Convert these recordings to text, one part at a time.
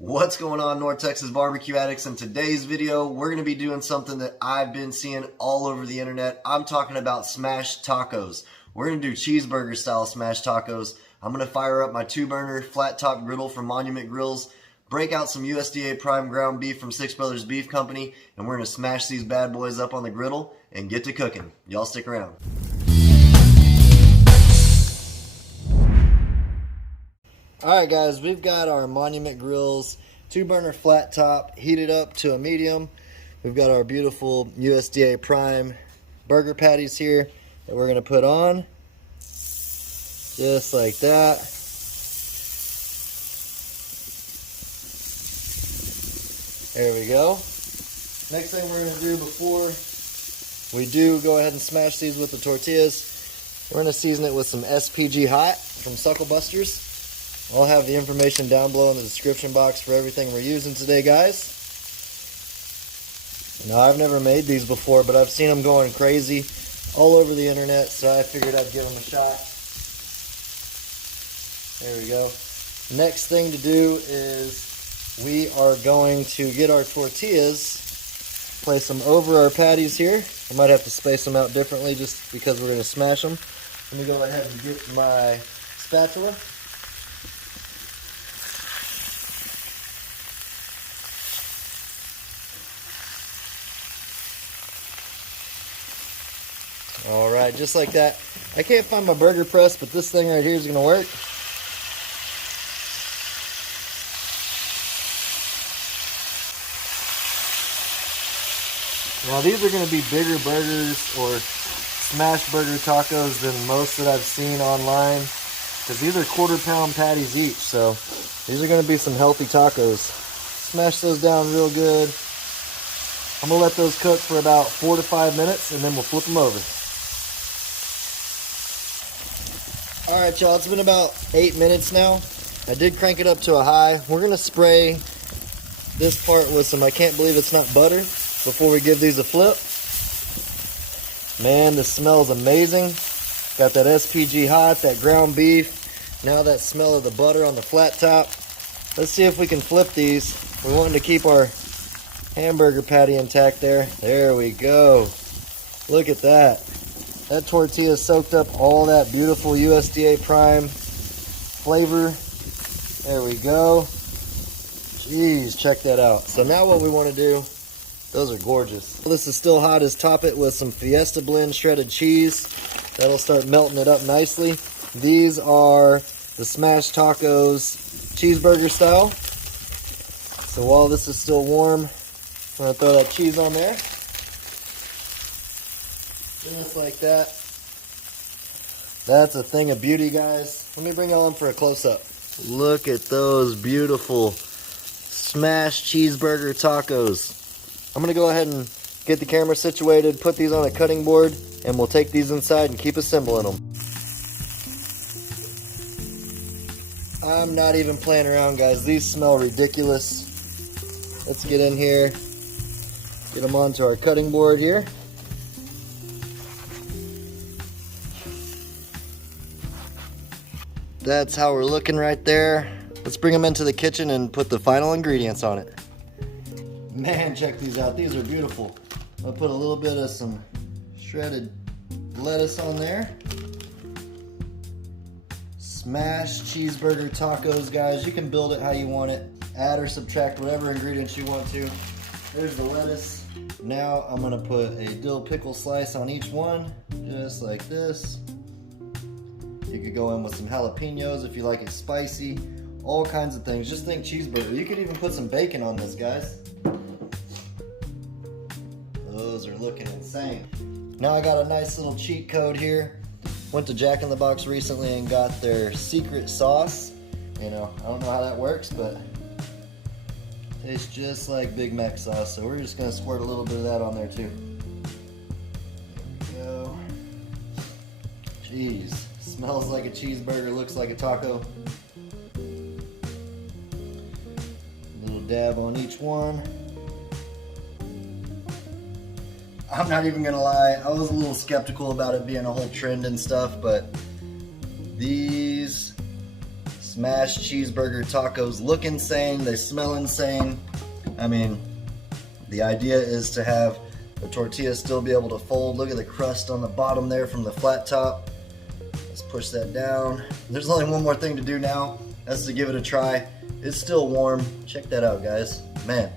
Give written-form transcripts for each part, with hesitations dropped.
What's going on, North Texas barbecue addicts? In today's video, we're going to be doing something that I've been seeing all over the internet. I'm talking about smashed tacos. We're going to do cheeseburger style smashed tacos. I'm going to fire up my 2-burner flat top griddle from Monument Grills, break out some USDA prime ground beef from Six Brothers Beef Company, and we're going to smash these bad boys up on the griddle and get to cooking. Y'all stick around. Alright guys, we've got our Monument Grills 2-burner flat top heated up to a medium. We've got our beautiful USDA prime burger patties here that we're going to put on. Just like that. There we go. Next thing we're going to do before we do go ahead and smash these with the tortillas, we're going to season it with some SPG Hot from Sucklebusters. I'll have the information down below in the description box for everything we're using today, guys. Now, I've never made these before, but I've seen them going crazy all over the internet, so I figured I'd give them a shot. There we go. Next thing to do is we are going to get our tortillas, place them over our patties here. I might have to space them out differently just because we're going to smash them. Let me go ahead and get my spatula. Alright, just like that. I can't find my burger press, but this thing right here is going to work. Now these are going to be bigger burgers or smash burger tacos than most that I've seen online, because these are 1/4 pound patties each, so these are going to be some healthy tacos. Smash those down real good. I'm going to let those cook for about 4 to 5 minutes and then we'll flip them over. Alright y'all, it's been about 8 minutes now. I did crank it up to a high. We're going to spray this part with some, I can't believe it's not butter, before we give these a flip. Man, this smells amazing. Got that SPG Hot, that ground beef, now that smell of the butter on the flat top. Let's see if we can flip these. We're wanting to keep our hamburger patty intact there. There we go. Look at that. That tortilla soaked up all that beautiful USDA prime flavor. There we go. Jeez, check that out. So now what we want to do, those are gorgeous. This is still hot, is top it with some Fiesta Blend shredded cheese. That'll start melting it up nicely. These are the smashed tacos cheeseburger style. So while this is still warm, I'm going to throw that cheese on there. Just like that. That's a thing of beauty, guys. Let me bring y'all in for a close-up. Look at those beautiful smashed cheeseburger tacos. I'm going to go ahead and get the camera situated, put these on a cutting board, and we'll take these inside and keep assembling them. I'm not even playing around, guys. These smell ridiculous. Let's get in here, get them onto our cutting board here. That's how we're looking right there. Let's bring them into the kitchen and put the final ingredients on it. Man, check these out. These are beautiful. I'll put a little bit of some shredded lettuce on there. Smashed cheeseburger tacos, guys. You can build it how you want it. Add or subtract whatever ingredients you want to. There's the lettuce. Now I'm going to put a dill pickle slice on each one, just like this. You could go in with some jalapenos if you like it spicy. All kinds of things. Just think cheeseburger. You could even put some bacon on this, guys. Those are looking insane. Now I got a nice little cheat code here. Went to Jack in the Box recently and got their secret sauce. You know, I don't know how that works, but tastes just like Big Mac sauce. So we're just going to squirt a little bit of that on there too. There we go. Jeez. Smells like a cheeseburger, looks like a taco. Little dab on each one. I'm not even gonna lie, I was a little skeptical about it being a whole trend and stuff, but these smashed cheeseburger tacos look insane, they smell insane. I mean, the idea is to have the tortilla still be able to fold. Look at the crust on the bottom there from the flat top. Let's push that down. There's only one more thing to do now. That's to give it a try. It's still warm. Check that out, guys. Man,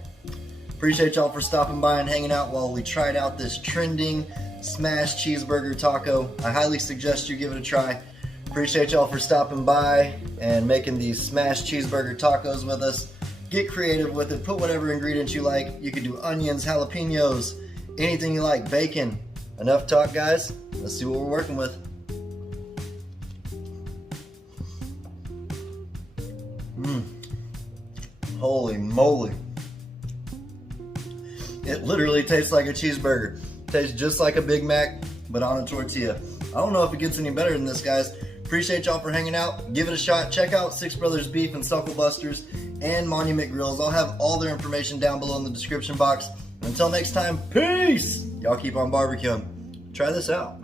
appreciate y'all for stopping by and hanging out while we tried out this trending smashed cheeseburger taco. I highly suggest you give it a try. Appreciate y'all for stopping by and making these smashed cheeseburger tacos with us. Get creative with it. Put whatever ingredients you like. You can do onions, jalapenos, anything you like, bacon. Enough talk, guys. Let's see what we're working with. Holy moly. It literally tastes like a cheeseburger. Tastes just like a Big Mac, but on a tortilla. I don't know if it gets any better than this, guys. Appreciate y'all for hanging out. Give it a shot. Check out Six Brothers Beef and Sucklebusters and Monument Grills. I'll have all their information down below in the description box. Until next time, peace! Y'all keep on barbecuing. Try this out.